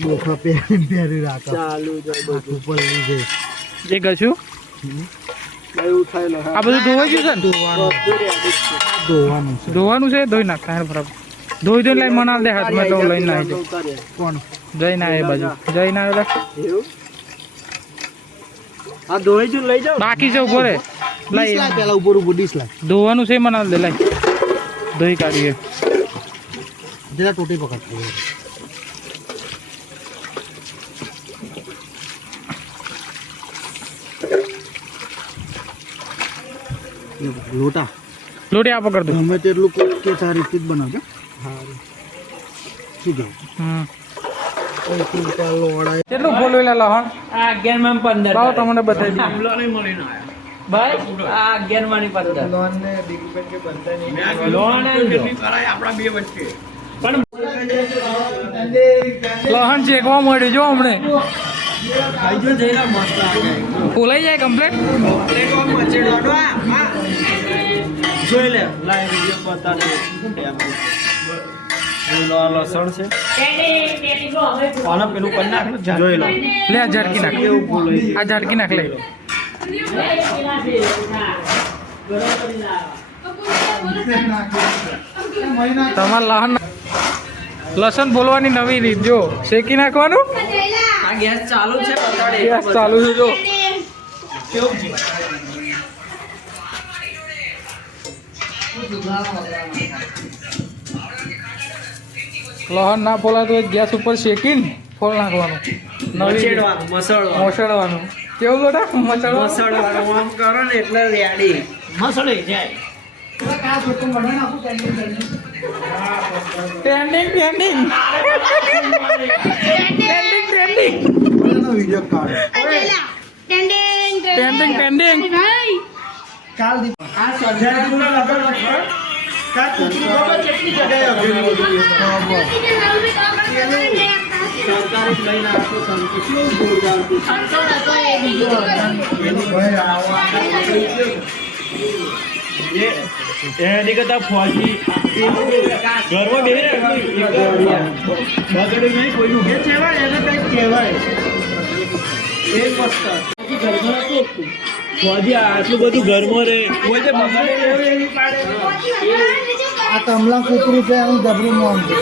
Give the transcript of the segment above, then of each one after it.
બોખા પહેરી રાખો ચાલુ જો બધું ઉપર લઈ જઈ જે કશું ભાઈ ઉઠાઈ લો આ બધું ધોવાઈ ગયું છે ને ધોવાનું છે ધોવાનું છે ધોઈ નાખ કાંઈ બરાબર ધોઈ દો લઈ મનાલ દે હાથમાં તો લઈને આવી કોણ જઈને આવે બાજુ જઈને આવે એવું આ ધોઈ જો લઈ જાઓ બાકી છે ઉભો રે લઈ લાખ પેલા ઉપર ઉપર 20 લાખ ધોવાનું છે મનાલ દે લઈ ધોઈ કાઢીએ જરા ટોટી પકડ લોટા લોટી આ પકડ દો ગમે તેટલું કે સારી રીતે જ બનાવજો હા શું કહું લોડા કેટલું બોલવેલા લહણ આ 11 માં 15 ભાવ તમને બતાવી દઉં આમલો નહીં મળી ના ભાઈ આ 11 માં 15 લોન ને ડિગ્રી કે બનતા નહીં લોન કેટલી કરાય આપડા બે વચ્ચે પણ લહણ ચેકવા મળ્યું જો હમણે ખાઈજો જઈલા મસ્ત લાગે ફોલાઈ જાય કમ્પ્લીટ પ્લેટફોર્મ મચેડવાનો આ જોઈ લે લાઈવ વિડિયો બતાડે લસણ છે આને પેલું કરી નાખ જોઈ લો લે આ ઝાડકી નાખ આ ઝાડકી નાખ લે તમારા લહણ લસણ બોલવાની નવી રીત જો શેકી નાખવાનું આ ગેસ ચાલુ છે બતાડે ગેસ ચાલુ છે જો કેવું છે લહણ ના ફોલા તો ગેસ ઉપર શેકીને ફોલ નાખવાનું નવી રીત. મોસળવાનું કેવું લોટા મસળવાનું મસળવાનું આમ કરો ને એટલે રેડી મસળી જાય trending trending trending trending video કાઢ ટ્રેન્ડિંગ ટ્રેન્ડિંગ કાલ દી આ સજાનું લગન કા તું ખબર કેટલી જગ્યાએ અભેલું સરકારે લઈને આપતો સંતો શું બોલવાનું એની કરતા ફોજી ઘરમાં બે બગડે નહીં કોઈનું કે કહેવાય એને કંઈક કહેવાય એ મસ્ત ઘરમાં હતું ફોજી આટલું બધું ઘરમાં રહે કોઈ તે બગડે એવી પાડે આ કમલા કૂતરું છે એનું જબરું મોન છે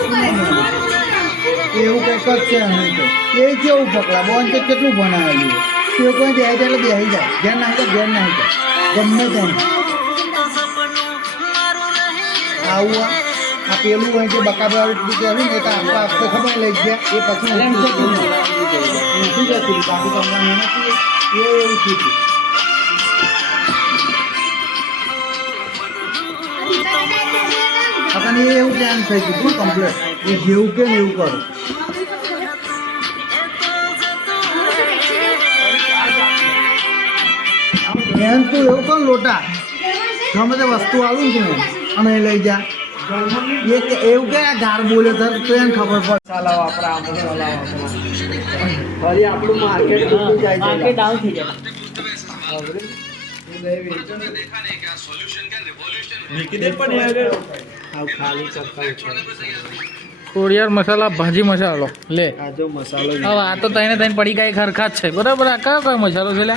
એવું કંઈક જ છે એનું તો એ કેવું પકડા બોન તો કેટલું ભણાવેલું તે કોઈ જાય એટલે બેસી જાય ઘેર નાખી જાય ઘેર નાખી જાય ગમે તેમ આવું આ પેલું હોય છે બકાબાવાળી કહેવાય ને એ તો આખો આખો ખબર લઈ ગયા એ પછી ઊંચી જતું બાકી કમલા મહેનત એ એવું થયું આપણને એવું પ્લાન થઈ ગયું કમ્પ્લીટ એ જેવું કે ને એવું કરો એમ તું એવું કર લોટા ગમે તે વસ્તુ આવું ને તું અને એ લઈ જા એ એવું કે ગાર બોલે તો એને ખબર પડે ચલાવો આપણા આમ ચલાવો ફરી આપણું માર્કેટ કેટલું જાય છે માર્કેટ ડાઉન થઈ જાય કોળિયાર મસાલા ભાજી મસાલો લે આ જો મસાલો હવે આ તો તઈને તઈને પડી ગઈ ખરખા જ છે બરાબર આ કયો કયો મસાલો છે લે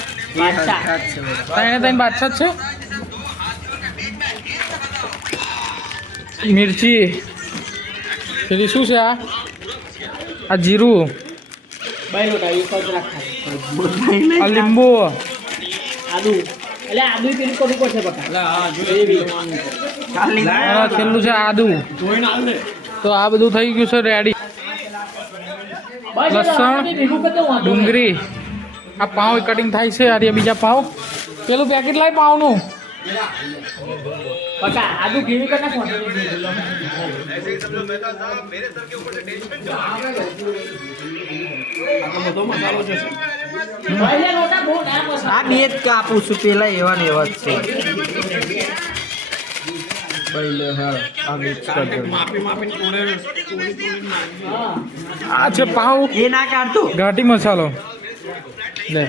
તઈને તઈને બાદશાહ જ છે મિર્ચી પેલી શું છે આ જીરું બાય લોટા એક જ રાખા આ લીંબુ આદુ એટલે આદુ પેલું કરવું પડશે બકા હા જો એ બી અને છેલ્લું છે આદુ જોઈને આવ ને તો આ બધું થઈ ગયું છે રેડી લસણ ડુંગળી આ પાવ કટિંગ થાય છે આ બીજા પાવ પેલું પેકેટ લાય પાવનું બકા આદુ કેવી કરના ફોટો આ બે જ કાપું છું પેલા એવા ને એવા જ છે આ છે પાવ એ ના કાઢતું ઘાટી મસાલો લે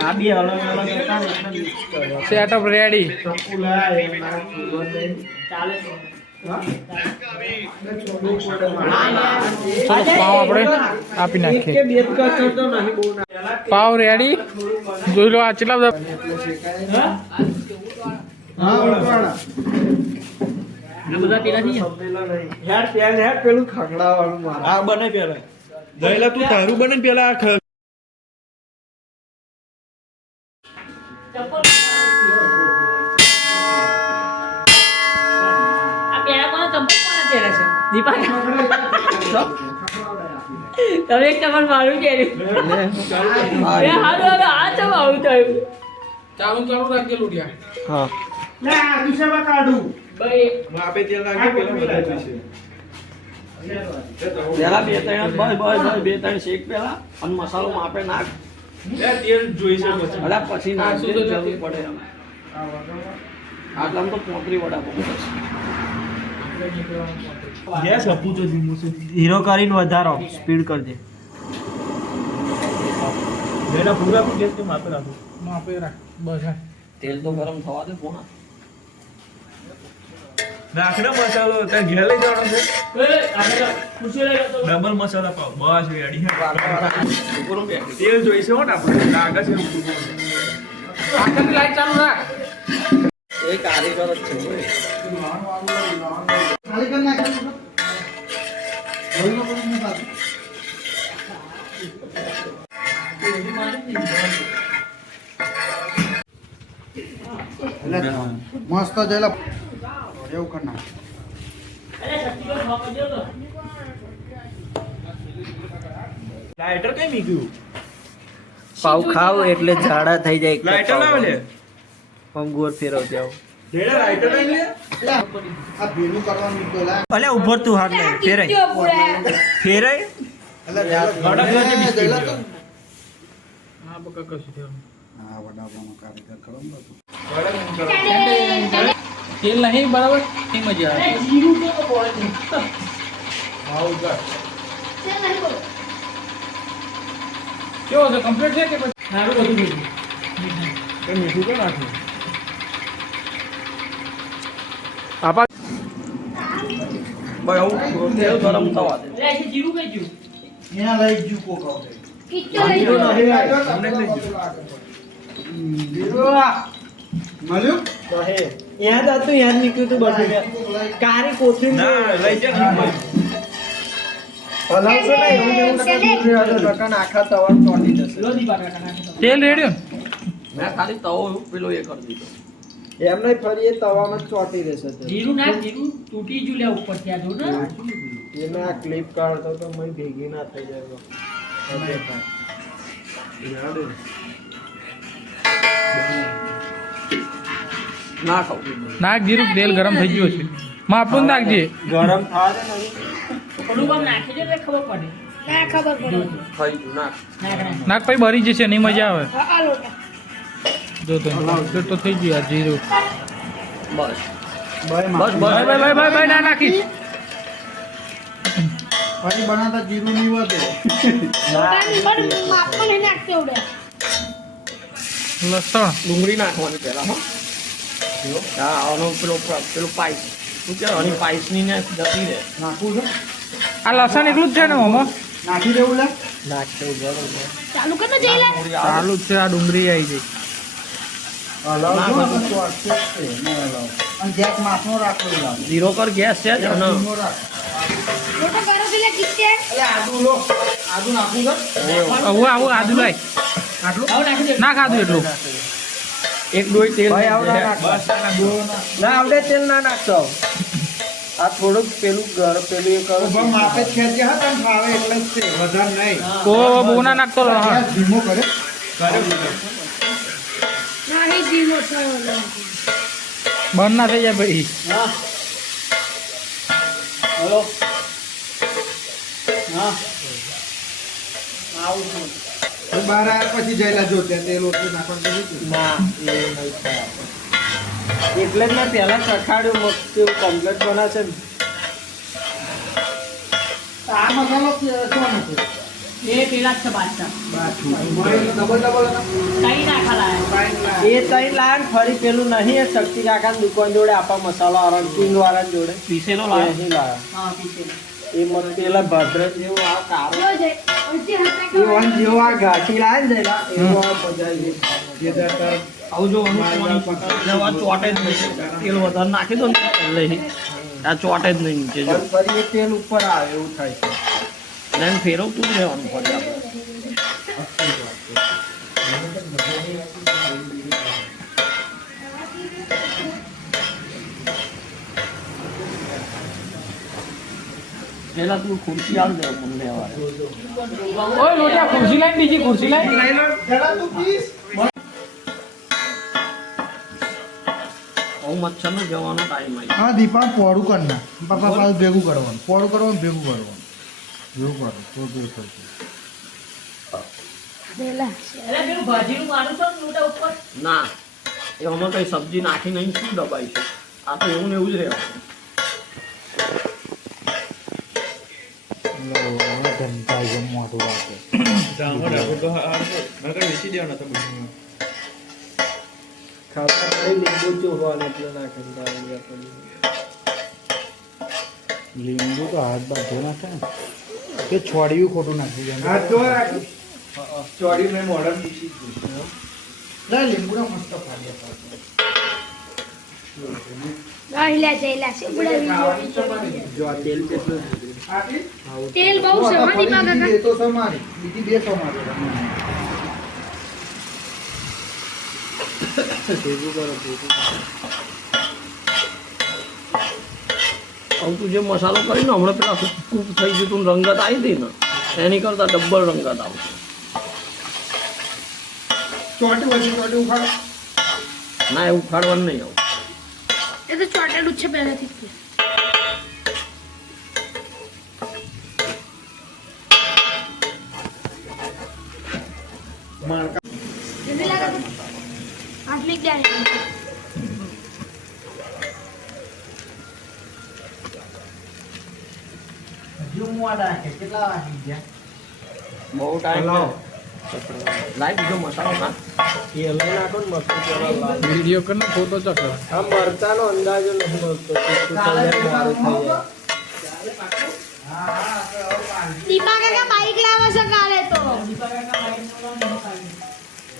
આ બે અલગ અલગ હતા ને એટલે મિક્સ કરો સેટઅપ રેડી ચાલે પાવ આપણે આપી નાખીએ પાવ રેડી જોઈ લો આ કેટલા બધા હા ઓળખાણા પેલું ખખડાવાનું મારે આ બને પેલા જયલા તું તારું બને પેલા આ તમે એક તમારું મારું કે હારું આ તો આવું થયું ચાલુ રાખજે લૂટિયા હા લે આ દુસરા કાઢું ભાઈ માપે તેલ નાખી પેલા બધા જોઈશે પેલા બે ત્રણ શેક પેલા અને મસાલો માપે નાખ તેલ જોઈશે પછી અલા પછી નાખજો જરૂર પડે એમ આટલામાં તો 35 વડા ગેસ આપું તો ધીમું છે હીરો કરીને વધારો સ્પીડ કરજે બેડા પૂરા ગેસ કે માપે રાખો માપે રાખ બસ હા તેલ તો ગરમ થવા દે પોણા નાખનો મસાલો તે ઘેર લઈ જવાનો છે ખુશી લઈ તો ડબલ મસાલા પાવ બસ રેડી ઉપર બે તેલ જોઈશે હો ને આપણે લાગે છે આગળની લાઈટ ચાલુ રાખ એ કારીગર જ છે ભાઈ ખાલી કરી નાખવાનું જોઈ લો પછી પાછું મસ્ત જેલા એવું કર નાખ અરે શક્તિઓ ખાવા દે તો લાઇટર કઈ મીક્યું પાવ ખાવ એટલે ઝાડા થઈ જાય લાઇટર લાવ લે પમ ગોર ફેરવ જાવ જેડા લાઇટર લઈ લે આ ભેલું કરવાનું તો લા અલે ઉભર તું હાથ લે ફેરાય ફેરાય હા બકા કશું થયું હા વડાપાવનો કારીગર કરો ને બધું. તેલ નહીં બરાબર નહીં મજા આવે જીરું તો બોલે કેવો છે કમ્પ્લીટ છે કે પછી સારું બધું મીઠું કે નાખ્યું આપા ભાઈ આવું તેલ ગરમ થવા દે અરે આ જીરું કઈ ગયું ત્યાં લઈ જ જુકો કહો તે. અમને લઈ મળ્યું યાદ હતું યાદ નીકળ્યું તું બધું કારી કોથળી ના લઈ જા હલાવશો ને એવું એવું લગન આખા તવા ચોટી જશે લોધી બાટા નાખી તેલ રેડી મેં ખાલી તવો પેલો એ કરી દીધો એમને ફરી એ તવામાં જ ચોટી રહેશે જીરું નાખ જીરું તૂટી જુ લે ઉપર ત્યાં જો ને એને આ ક્લિપ કાઢતો તો મય ભેગી ના થઈ જાય ના ખાવ નાખ જીરું તેલ ગરમ થઈ ગયું છે માપું નાખજે ગરમ થવા દે ને થોડું આમ નાખી દે એટલે ખબર પડે થઈ ગયું નાખ નાખ નાખ નાખ પછી ભરી જશે નહીં મજા આવે જો તો તો થઈ ગયું આ જીરું બસ ભાઈ બસ ભાઈ ભાઈ ભાઈ ભાઈ ના નાખીશ ફરી બનાતા જીરું નહીં વધે લસણ ડુંગળી નાખવાની પહેલા હો હા આનો પેલું પાઈસ શું કહેવાય આની પાઈસની ને જતી રહે નાખવું છે આ લસણ એટલું જ છે ને આમાં નાખી દેવું લે નાખશે બરોબર ચાલુ જ છે આ ડુંગળી આવી ગઈ હલાવજો ને તો અટકે જ છે. નહીં હલાવો. અને ગેસ માથનો રાખવો લાવો. જીરો કર ગેસ છે જ અને ધીમો રાખ. અલે આદુ લો આદુ નાખવું છે આવું આવું આદુ લાય આટલું આવું નાખી દે નાખ આદુ એટલું એક ડોઈ તેલ ભાઈ આવડા નાખ ના આવડે તેલ ના નાખતો આ થોડુંક પેલું પેલું એ કરો ઉભા માપે જ ખેંચે હા તને ફાવે એટલે જ છે વધારે નહીં ઓ બહુ ના નાખતો ગેસ લસણ ધીમો કરે બંધ ના થઈ જાય ભાઈ હલો હા આવું છું તો બહાર આવ્યા પછી જઈલા જો ત્યાં તેલ ઓછું નાખવાનું કીધું. ના એ નહીં થાય એટલે જ મેં પહેલા ચખાડ્યું મસ્ત કમ્પ્લેટ બનાવશે ને આ મસાલો શોનો છે એ પેલા જ છે બાદશાહ. ડબલ ડબલ કઈ નાખા લાયા? એ તઈ લાયા ને ફરી પેલું નહીં એ શક્તિ કાકાની દુકાન જોડે આપા મસાલા વાળા કિંગ વાળા જોડે પીસેલો એ લાયા? નહીં લાયા હા, પીસેલો. એ મને પેલા ભદ્ર જેવું આ કારો એ વન જેવો આ ઘાટી લાયા ને જરા એવો આ બજાય છે આવું જો ચોટે જ નહીં. તેલ વધારે નાખી દો ને પહેલેથી. આ ચોટે જ નહીં નીચે જો. પણ ફરી એ તેલ ઉપર આવે એવું થાય છે then ફેરવતું જ રહેવાનું પડે આપણે. પેલા તું ખુરશી આલ દે મને લેવા. ઓય લોટા ખુરશી લાઈન બીજી ખુરશી લાઈન હું મચ્છરનો જવાનો ટાઈમ આવી. હા દીપા પોળું કર ના પાપા પાછું ભેગું કરવાનું પોળું કરવાનું ભેગું કરવાનું ભેગું કરો તો ભેગું કરશું અરે પેલું ભાજીનું મારું છે ને લોટા ઉપર. ના એમાં કઈ સબ્જી નાખી નહીં શું દબાઈ છે. આ તો એવું ને એવું જ રહેવાનું. મોટું રાખે ખાતા ફરી લીંબુ ચોખવાનું એટલે નાખીને દાળ પડી લીંબુ તો હાથ બાંધો નાખે ને તે છોડ્યું ખોટું નાખી જાય ચોરી મેં મોડર પૂછી દીધું લીંબુના મસ્ત ફાડ્યા જો આ તેલ કેટલું તેલ બહુ છે હો દીપા કાકા. એ તો સમારી બીજી બે સમારી ભેગું કરો ભેગું હવે તું જે મસાલો કરીને હમણાં પેલા કૂક થઈ ગયું તું રંગત આવી હતી ને એની કરતા ડબલ રંગત આવશે. ચોટી વચ્ચે ચોટી ઉખાડો ના એવું ખાડવાનું નહીં આવું. એ તો ચોટેલું જ છે પહેલેથી જ. જલ્દી લાગે તો. આટલી જ ડાળી. કેટલા વાગી ગયા બહુ ટાઈમ લાઈ બીજો મસાલો નાખ. એ લઈ નાખો ને મસ્ત પેલા લાલ. વિડીયો કરીને ફોટો ચકડો આ મરચાનો અંદાજો નથી મળતો તીખું થઈ જાય મારું થઈ જાય દીપા કાકા બાઈક લાવે છે કાલે તો.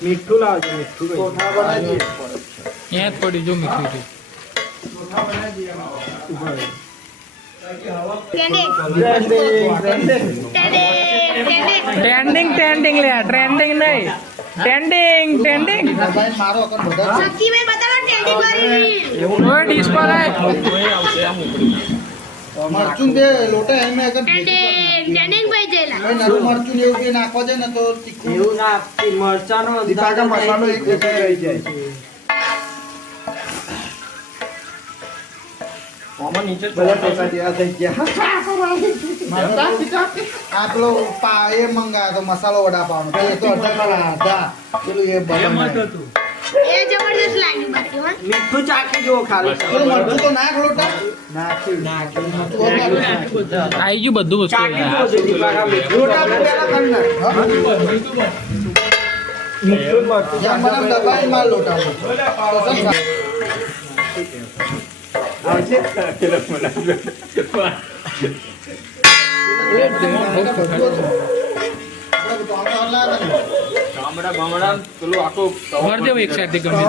મીઠું લાવજો મીઠું ચોખા બનાવીએ ત્યાં જ પડી જો મીઠું છે ટ્રેન્ડિંગ ટ્રેન્ડિંગ લે ટ્રેન્ડિંગ નહીં ટ્રેન્ડિંગ ટ્રેન્ડિંગ મારો અકર બધા શક્તિભાઈ બતાવો ટ્રેન્ડિંગ વાળી. ઓય ડીશ પર આય તોય આવશે આમ ઉપડી. મરચું દે લોટા એમ અગર ટ્રેન્ડિંગ ભાઈ જેલા. નરું મરચું ને એવું કે નાખવા જાય ને તો તીખું એવું ના મરચાનો દીપાકા મસાલો એક દેખાઈ રહી જાય આમાં નીચે બધા પૈસા જેવા થઈ ગયા આ પેલો એ મંગાયો તો મસાલો વડાપાવનો પેલો તો અડધા પેલું એ બનાવ્યું. એ જબરદસ્ત લાગ્યું બાકી હો. મીઠું ચાખી જુઓ ખાલી પેલું મરચું તો નાખ લોટા નાખ્યું આવી ગયું બધું વસ્તુ ચાખી જુઓ દીપાકા મીઠું લોટા પેલા કર નાખ હા? મીઠું મરચું જેમ મને દબાઈ માર લોટા આવશે ગામડા બામડા પેલું આખું ભર દેવું એક સાઈડ થી ગમે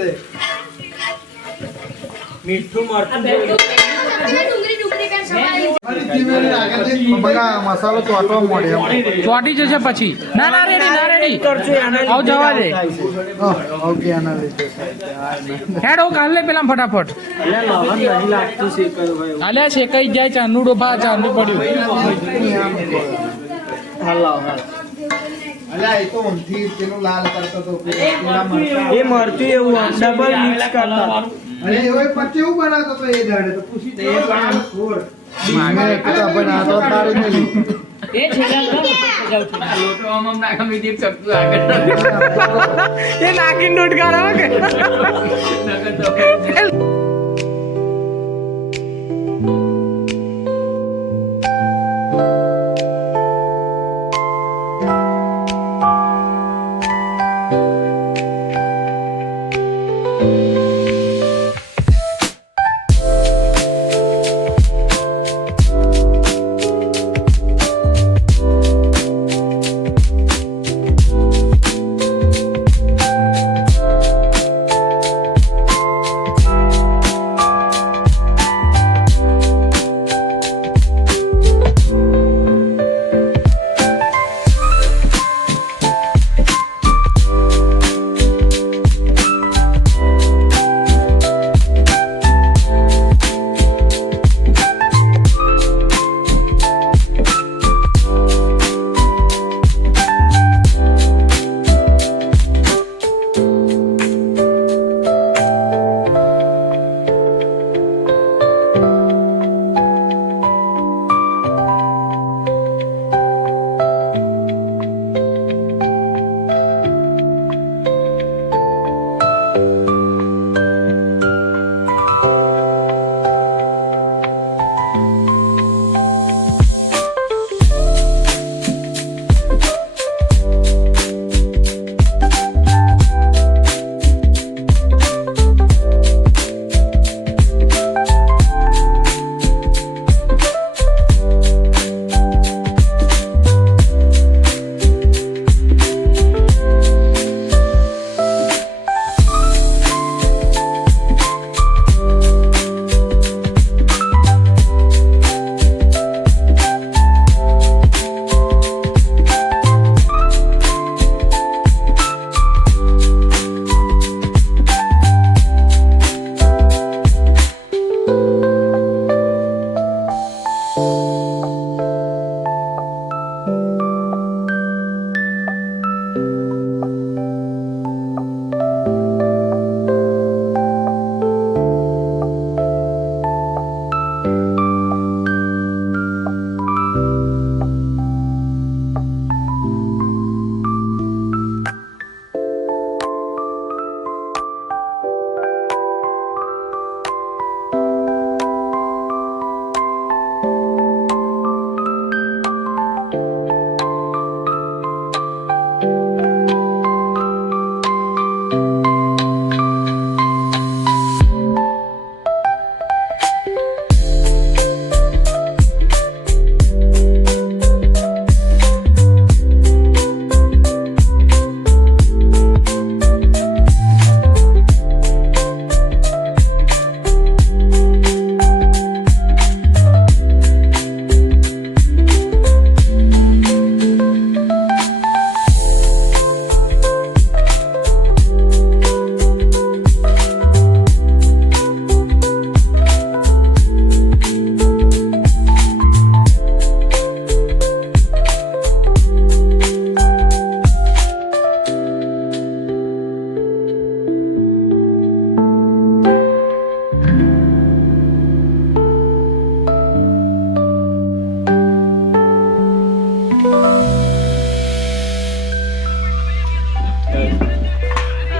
તે. મીઠું મરચું ડુંગળી ડુંગળી કાઢ સવારી. મસાલો ચોટવા મળે ચોટી જશે પછી ના ના રેડી ના રેડી આવ જવા દે ઓકે આના લીધે હેડ હું કાલે પેલા ફટાફટ અલ્યા લવણ નહીં લાગતું શેકાયું હોય એવું. આલ્યા શેકાઈ જાય ચાંદનું ડોબા ચાંદનું પડ્યું હાલ લાવ હાલ અલ્યા એ તો ઊંધી પેલું લાલ કરતો તો પેલા મરચાં. એ મરચું એવું ડબલ મિક્સ કરતા અરે એવો પછી એવું બનાવતો તો એ દાડે તો પૂછી તો એ બનાવ છોડ માગે તો પણ આ તો તારું નહીં એ છેલ્લા જાઉં છું લોટો આમ નાખા મી દીપ શકતું આગળ એ નાખીને દોટ કાઢો કે નકર તો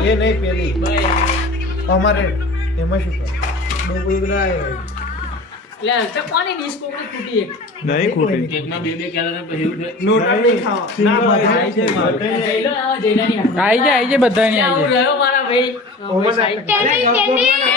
એ નહીં પેલી અમારે એમાં શું કરે ડોકું ના એટલે તો કોની ડીશ કોકની તૂટી એક નહીં ખોટી કેકના બે કેલરી પછી ઉઠે નોટા નહીં ખાવા ના બધા જઈલો જઈલાની આઈ જાય બધાની આઈ જાય રહ્યો મારા ભાઈ ઓવર ટેની